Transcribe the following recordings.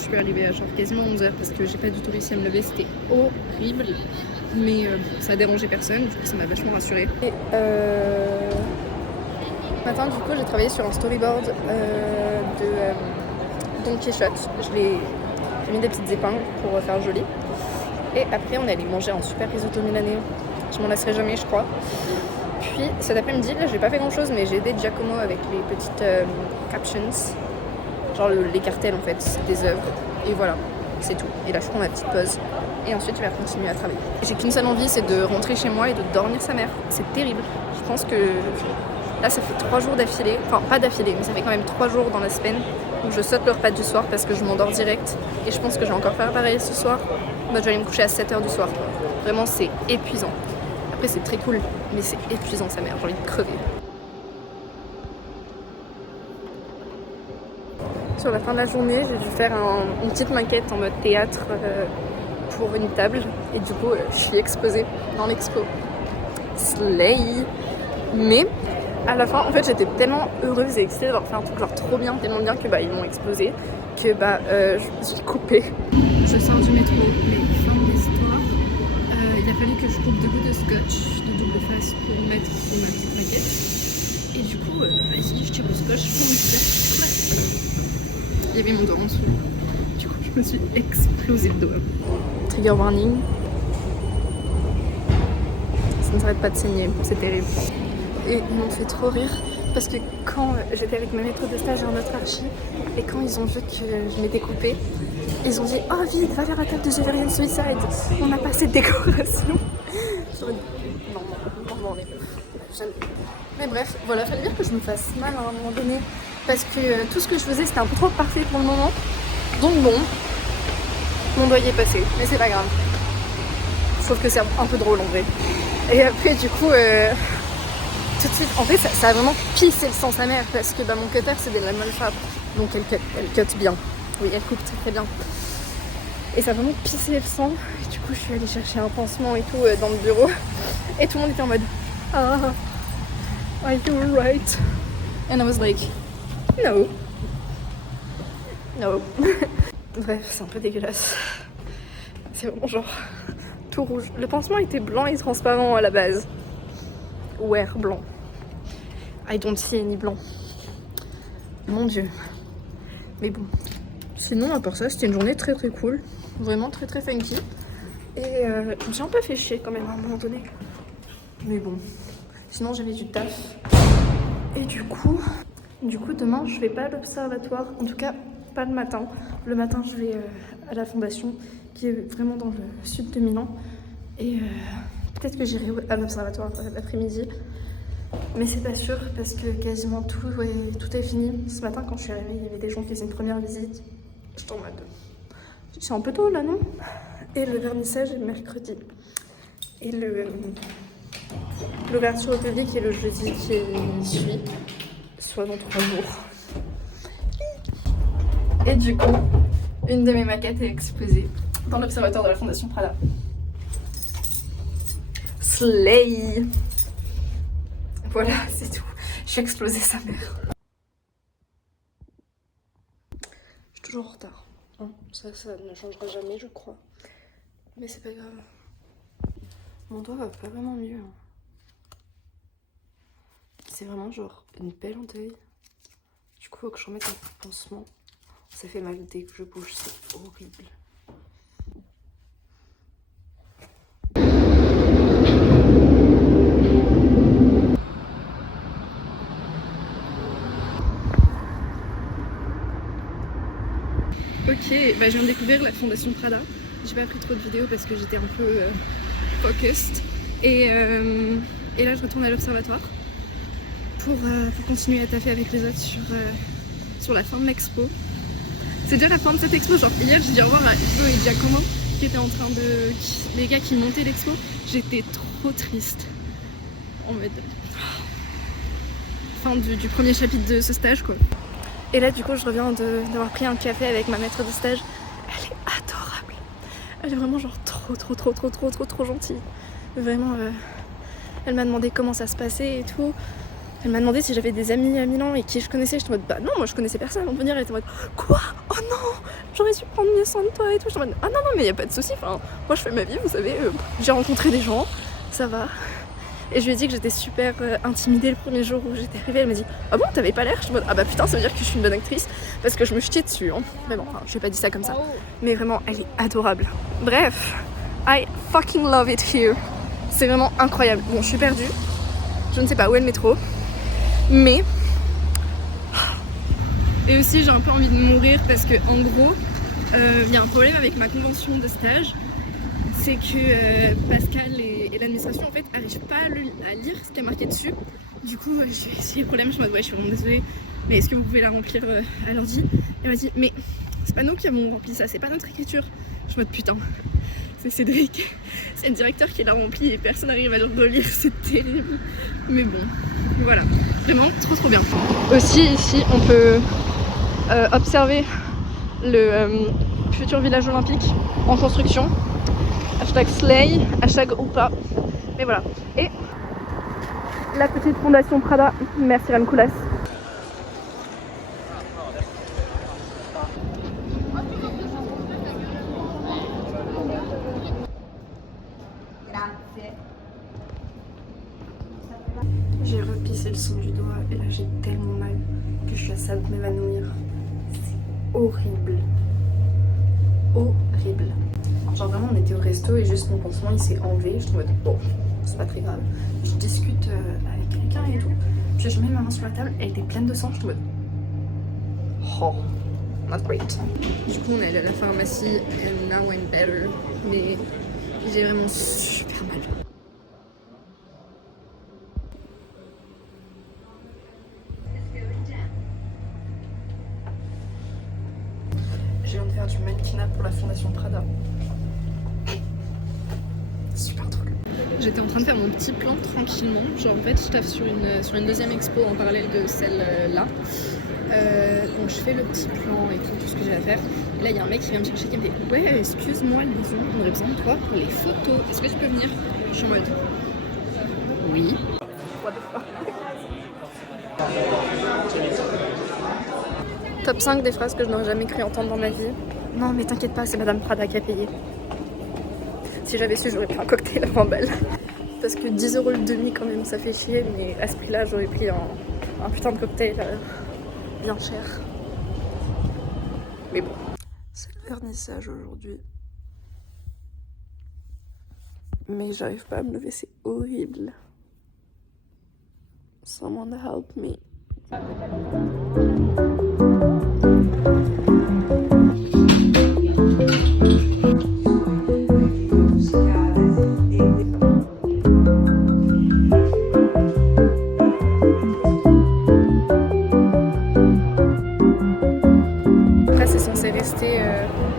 je suis arrivée à genre quasiment 11h parce que j'ai pas du tout réussi à me lever, c'était horrible. Mais ça a dérangé personne, du coup ça m'a vachement rassurée. Et matin du coup j'ai travaillé sur un storyboard de Don Quichotte. J'ai mis des petites épingles pour faire joli. Et après on est allé manger un super risotto milanais. Je m'en lasserai jamais je crois. Puis cet après-midi là j'ai pas fait grand chose mais j'ai aidé Giacomo avec les petites captions. Genre les cartels en fait des œuvres. Et voilà, c'est tout. Et là je prends ma petite pause. Et ensuite je vais continuer à travailler. J'ai qu'une seule envie, c'est de rentrer chez moi et de dormir sa mère. C'est terrible. Je pense que là ça fait 3 jours d'affilée. Enfin pas d'affilée, mais ça fait quand même 3 jours dans la semaine où je saute le repas du soir parce que je m'endors direct. Et je pense que je vais encore faire pareil ce soir. Bah, je vais aller me coucher à 7h du soir. Vraiment c'est épuisant. Après c'est très cool, mais c'est épuisant sa mère. J'ai envie de crever. Sur la fin de la journée, j'ai dû faire une petite maquette en mode théâtre pour une table. Et du coup, je suis exposée dans l'expo. Slay! Mais à la fin, en fait, j'étais tellement heureuse et excitée d'avoir fait un truc genre trop bien, tellement bien que bah ils m'ont exposé, que je me suis coupée. Je sors du métro, mais fin de l'histoire, il a fallu que je coupe 2 bouts de scotch de double face pour mettre sur ma petite maquette. Et du coup, vas-y, je tire le scotch pour me faire. Il y avait mon doigt en dessous. Du coup, je me suis explosé le doigt. Trigger warning. Ça ne s'arrête pas de saigner, c'est terrible. Et ils m'ont fait trop rire parce que quand j'étais avec ma maître de stage et un autre archi, et quand ils ont vu que je m'étais coupée, ils ont dit « Oh vite, va vers la table de The Variant Suicide, on n'a pas assez de décoration !» Non, jamais. Mais bref, voilà, fallait dire que je me fasse mal à un moment donné parce que tout ce que je faisais c'était un peu trop parfait pour le moment. Donc bon, mon doigt y est passé, mais c'est pas grave. Je trouve que c'est un peu drôle en vrai. Et après du coup, tout de suite, en fait ça a vraiment pissé le sang sa mère parce que mon cutter c'est des lames Alpha. Donc elle cut bien. Oui, elle coupe très très bien. Et ça a vraiment pissé le sang. Et du coup je suis allée chercher un pansement et tout dans le bureau. Et tout le monde était en mode ah, are you alright? And I was like no. No. Bref, c'est un peu dégueulasse. C'est vraiment genre tout rouge. Le pansement était blanc et transparent à la base. Where blanc. I don't see any blanc. Mon dieu. Mais bon. Sinon, à part ça, c'était une journée très très cool. Vraiment très très funky. Et j'ai un peu fait chier quand même à un moment donné. Mais bon. Sinon, j'avais du taf. Et du coup, demain, je vais pas à l'observatoire. En tout cas, pas le matin. Le matin, je vais à la fondation qui est vraiment dans le sud de Milan. Et peut-être que j'irai à l'observatoire l'après-midi. Mais c'est pas sûr parce que quasiment tout est fini. Ce matin, quand je suis arrivée, il y avait des gens qui faisaient une première visite. J'étais en mode... C'est un peu tôt là, non? Et le vernissage est le mercredi. Et l'ouverture au public est le jeudi qui suit, soit dans 3 jours. Et du coup, une de mes maquettes est exposée dans l'observatoire de la Fondation Prada. Slay! Voilà, c'est tout. J'ai explosé sa mère. Je suis toujours en retard. Hein, ça ne changera jamais, je crois. Mais c'est pas grave. Mon doigt va pas vraiment mieux. Hein. C'est vraiment genre une pelle en taille. Du coup, faut que je remette un pansement. Ça fait mal dès que je bouge, c'est horrible. Ok, je viens de découvrir la Fondation Prada. J'ai pas pris trop de vidéos parce que j'étais un peu focused. Et là, je retourne à l'observatoire pour continuer à taffer avec les autres sur la fin de l'expo. C'est déjà la fin de cette expo. Genre hier, j'ai dit au revoir à Ivo et Giacomo qui étaient en train de... les gars qui montaient l'expo. J'étais trop triste. En mode... Fin du premier chapitre de ce stage, quoi. Et là, du coup, je reviens d'avoir pris un café avec ma maître de stage. Elle est adorable. Elle est vraiment genre trop gentille. Vraiment, elle m'a demandé comment ça se passait et tout. Elle m'a demandé si j'avais des amis à Milan et qui je connaissais. J'étais en mode bah non, moi je connaissais personne avant de venir. Elle était en mode quoi? Oh non, j'aurais dû prendre mieux soin de toi et tout. J'étais en mode ah non, mais y a pas de souci. Enfin, moi je fais ma vie, vous savez. J'ai rencontré des gens, ça va. Et je lui ai dit que j'étais super intimidée le premier jour où j'étais arrivée. Elle m'a dit ah bon, t'avais pas l'air? Je suis en mode ah bah putain, ça veut dire que je suis une bonne actrice parce que je me jetais dessus. Hein. Mais bon, enfin, j'ai pas dit ça comme ça. Mais vraiment, elle est adorable. Bref, I fucking love it here. C'est vraiment incroyable. Bon, je suis perdue. Je ne sais pas où est le métro. Mais. Et aussi, j'ai un peu envie de mourir parce que, en gros, il y a un problème avec ma convention de stage. C'est que Pascal et l'administration, en fait, n'arrivent pas à lire ce qui est marqué dessus. Du coup, j'ai essayé le problème. Je suis en mode, ouais, je suis vraiment désolée. Mais est-ce que vous pouvez la remplir à l'ordi? Elle m'a dit, mais c'est pas nous qui avons rempli ça, c'est pas notre écriture. Je suis en mode, putain. C'est Cédric, c'est le directeur qui l'a rempli et personne n'arrive à le relire, c'est terrible. Mais bon, voilà, vraiment trop bien. Aussi ici on peut observer le futur village olympique en construction. Hashtag Slay, hashtag ou pas. Mais voilà. Et la petite fondation Prada, merci Ramkoulas. J'ai repissé le son du doigt et là j'ai tellement mal que je suis à ça de m'évanouir. C'est horrible. Horrible. Genre vraiment on était au resto et juste mon pansement il s'est enlevé. Je suis en mode bon, c'est pas très grave. Je discute avec quelqu'un et tout. Puis je mets ma main sur la table, elle était pleine de sang. Je suis en mode oh, not great. Du coup on est allé à la pharmacie and now I'm better. Mais j'ai vraiment super mal. Je viens de faire du mannequinat pour la fondation Prada. Super drôle. J'étais en train de faire mon petit plan tranquillement. Genre en fait je taffe sur une deuxième expo en parallèle de celle-là. Donc je fais le petit plan et tout ce que j'ai à faire. Et là il y a un mec qui vient me chercher qui me dit ouais excuse-moi Lison, on aurait besoin de toi pour les photos. Est-ce que tu peux venir? Je suis en mode oui. What the fuck? Top 5 des phrases que je n'aurais jamais cru entendre dans ma vie. Non mais t'inquiète pas, c'est Madame Prada qui a payé. Si j'avais su, j'aurais pris un cocktail avant balle. Parce que 10 € le demi quand même, ça fait chier. Mais à ce prix-là, j'aurais pris un putain de cocktail bien cher. Mais bon. C'est le vernissage aujourd'hui. Mais j'arrive pas à me lever, c'est horrible. Someone help me. Après c'est censé rester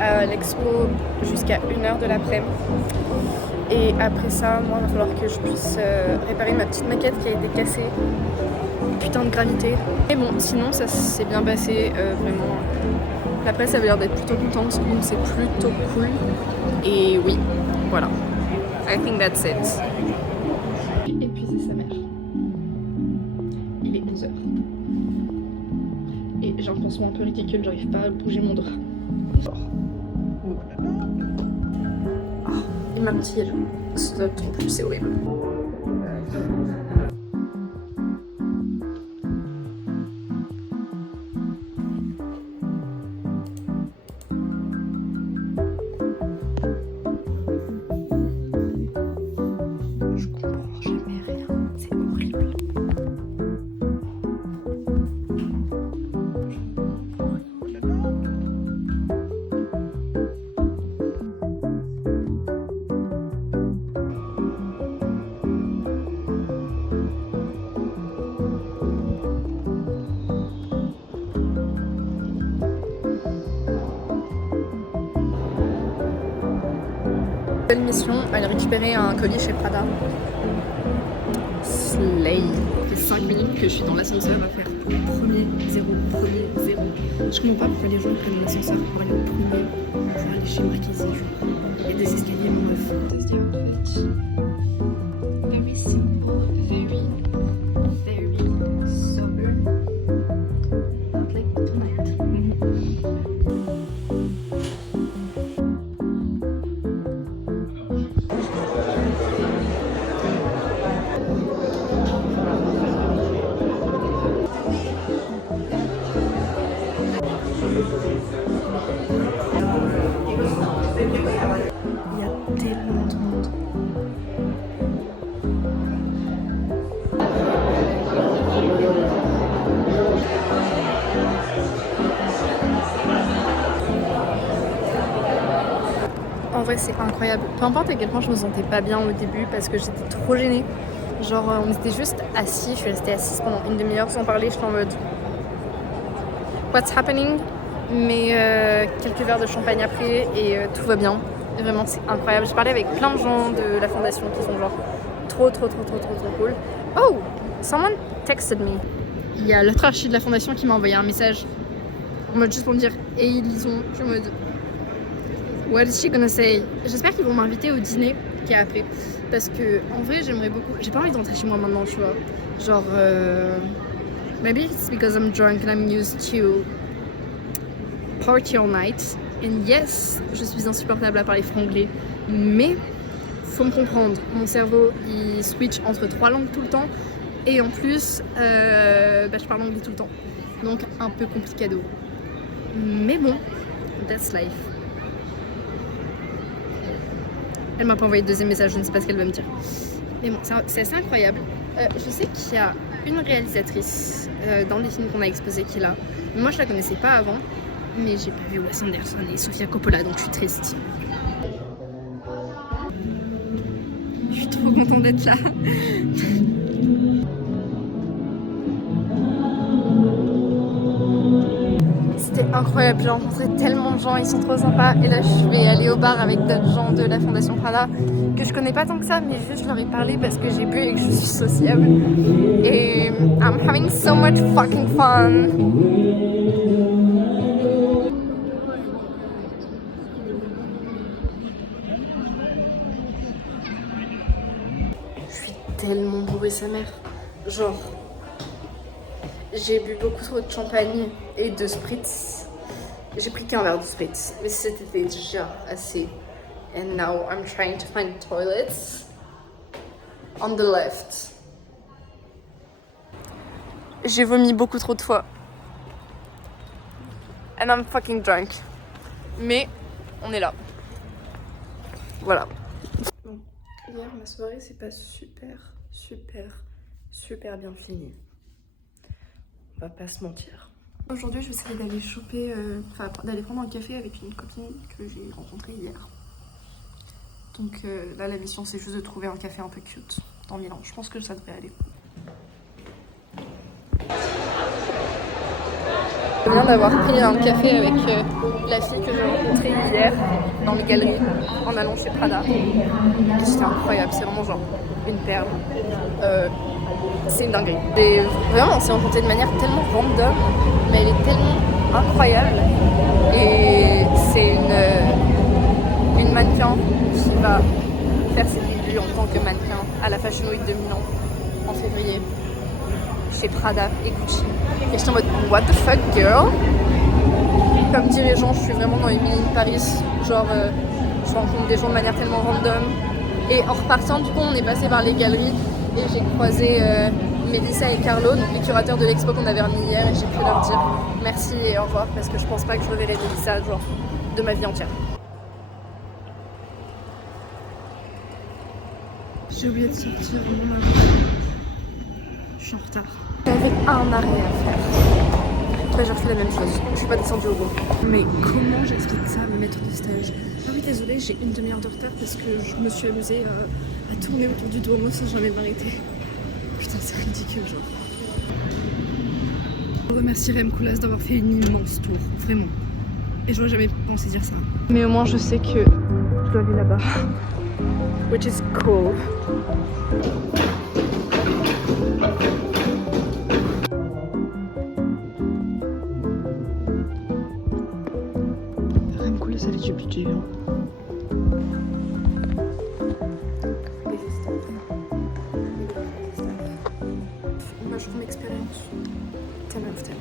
à l'expo jusqu'à 1h de l'après-midi. Et après ça, moi, il va falloir que je puisse réparer ma petite maquette qui a été cassée. Putain de gravité. Et bon, sinon, ça s'est bien passé, vraiment. La presse avait l'air d'être plutôt contente, donc c'est plutôt cool. Et oui, voilà. I think that's it. J'ai épuisé sa mère. Il est 11h. Et j'ai un pansement un peu ridicule, j'arrive pas à bouger mon drap. Il m'a menti, c'est horrible. Je comprends jamais rien, c'est horrible. Belle mission, aller récupérer un colis chez Prada. Slay. Ça fait 5 minutes que je suis dans l'ascenseur à faire premier zéro. Je comprends pas pourquoi les gens prennent l'ascenseur pour aller au premier, pour aller chez Marquise. Il y a des escaliers, mon meuf. Very simple, very vrai c'est incroyable. Peu importe à quel point je me sentais pas bien au début parce que j'étais trop gênée. Genre on était juste assis, je suis restée assise pendant une demi-heure sans parler, j'étais en mode what's happening? Mais quelques verres de champagne après et tout va bien. Et vraiment c'est incroyable. J'ai parlé avec plein de gens de la fondation qui sont genre trop cool. Oh! Someone texted me. Il y a l'autre archi de la fondation qui m'a envoyé un message en mode juste pour me dire hey Lison, je suis en mode what is she gonna say? J'espère qu'ils vont m'inviter au dîner qui est après. Parce que en vrai j'aimerais beaucoup. J'ai pas envie de rentrer chez moi maintenant, tu vois. Genre maybe it's because I'm drunk and I'm used to party all night. And yes, je suis insupportable à parler franglais. Mais faut me comprendre, mon cerveau il switch entre 3 langues tout le temps. Et en plus, je parle anglais tout le temps. Donc un peu complicado. Mais bon, that's life. Elle m'a pas envoyé de deuxième message, je ne sais pas ce qu'elle va me dire. Mais bon, c'est assez incroyable. Je sais qu'il y a une réalisatrice dans les films qu'on a exposés qui est là. Moi je la connaissais pas avant, mais j'ai pas vu Wes Anderson et Sofia Coppola, donc je suis triste. Je suis trop contente d'être là. C'était incroyable, j'ai rencontré tellement de gens, ils sont trop sympas. Et là, je vais aller au bar avec d'autres gens de la Fondation Prada que je connais pas tant que ça, mais juste je leur ai parlé parce que j'ai bu et que je suis sociable. Et I'm having so much fucking fun. Je suis tellement bourrée, sa mère. Genre, j'ai bu beaucoup trop de champagne et de spritz. J'ai pris qu'un verre de spritz, mais c'était déjà assez. And now I'm trying to find toilets on the left. J'ai vomi beaucoup trop de fois. And I'm fucking drunk. Mais on est là. Voilà. Bon, hier ma soirée c'est pas super bien finie. On va pas se mentir. Aujourd'hui je vais essayer d'aller choper, d'aller prendre un café avec une copine que j'ai rencontrée hier. Donc là la mission c'est juste de trouver un café un peu cute dans Milan. Je pense que ça devrait aller. Je viens d'avoir pris un café avec la fille que j'ai rencontrée hier dans les galeries en allant chez Prada. Et c'était incroyable, c'est vraiment genre une perle. C'est une dinguerie. Et vraiment on s'est rencontrés de manière tellement random, mais elle est tellement incroyable. Et c'est une mannequin qui va faire ses débuts en tant que mannequin à la Fashion Week de Milan en février chez Prada et Gucci. Et j'étais en mode what the fuck girl. Comme dirigeant je suis vraiment dans Emily in Paris. Genre je rencontre des gens de manière tellement random. Et en repartant du coup on est passé par les galeries et j'ai croisé Mélissa et Carlo, donc les curateurs de l'expo qu'on avait remis hier, et j'ai pu leur dire merci et au revoir parce que je pense pas que je reverrai Mélissa genre de ma vie entière. J'ai oublié de sortir vraiment avant. Je suis en retard. J'avais un arrêt à faire. J'ai refait la même chose. Je suis pas descendue au bout. Mais comment j'explique ça à ma maître de stage? Ah oui, désolée, j'ai une demi-heure de retard parce que je me suis amusée à tourner autour du Duomo sans jamais m'arrêter. Putain, c'est ridicule, genre. Je remercierais M. Koulas d'avoir fait une immense tour, vraiment. Et j'aurais jamais pensé dire ça. Mais au moins, je sais que je dois aller là-bas. Which is cool. M. Koulas avait du budget. Mushroom experience. 10 out of 10.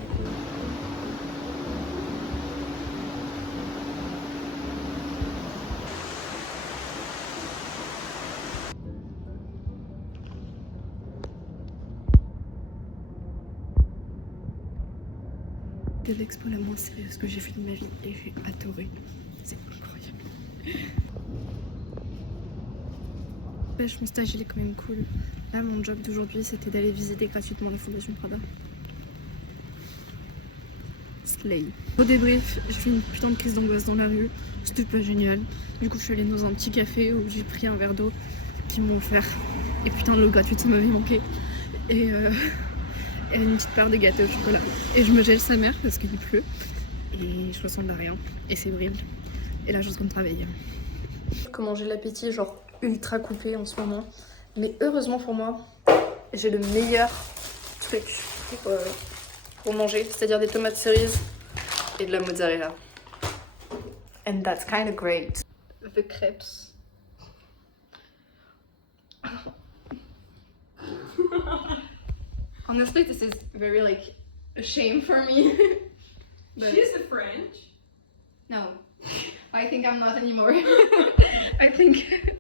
C'est l'expo la moins sérieuse que j'ai fait de ma vie et j'ai adoré. C'est incroyable. Mon stage il est quand même cool. Là mon job d'aujourd'hui c'était d'aller visiter gratuitement la Fondation Prada. Ce Slay. Au débrief, j'ai fait une putain de crise d'angoisse dans la rue. C'était pas génial. Du coup, je suis allée dans un petit café où j'ai pris un verre d'eau qu'ils m'ont offert. Et putain, de l'eau gratuite, ça m'avait manqué. Et une petite part de gâteau au chocolat. Et je me gèle sa mère parce qu'il pleut. Et je ressemble à rien. Et c'est horrible. Et là, je suis en train de travailler. Comment j'ai l'appétit, genre ultra coupé en ce moment. Mais heureusement pour moi, j'ai le meilleur truc pour manger, c'est-à-dire des tomates cerises et de la mozzarella. And that's kind of great. The crepes. Honestly, this is very like a shame for me. She's the French. No, I think I'm not anymore. I think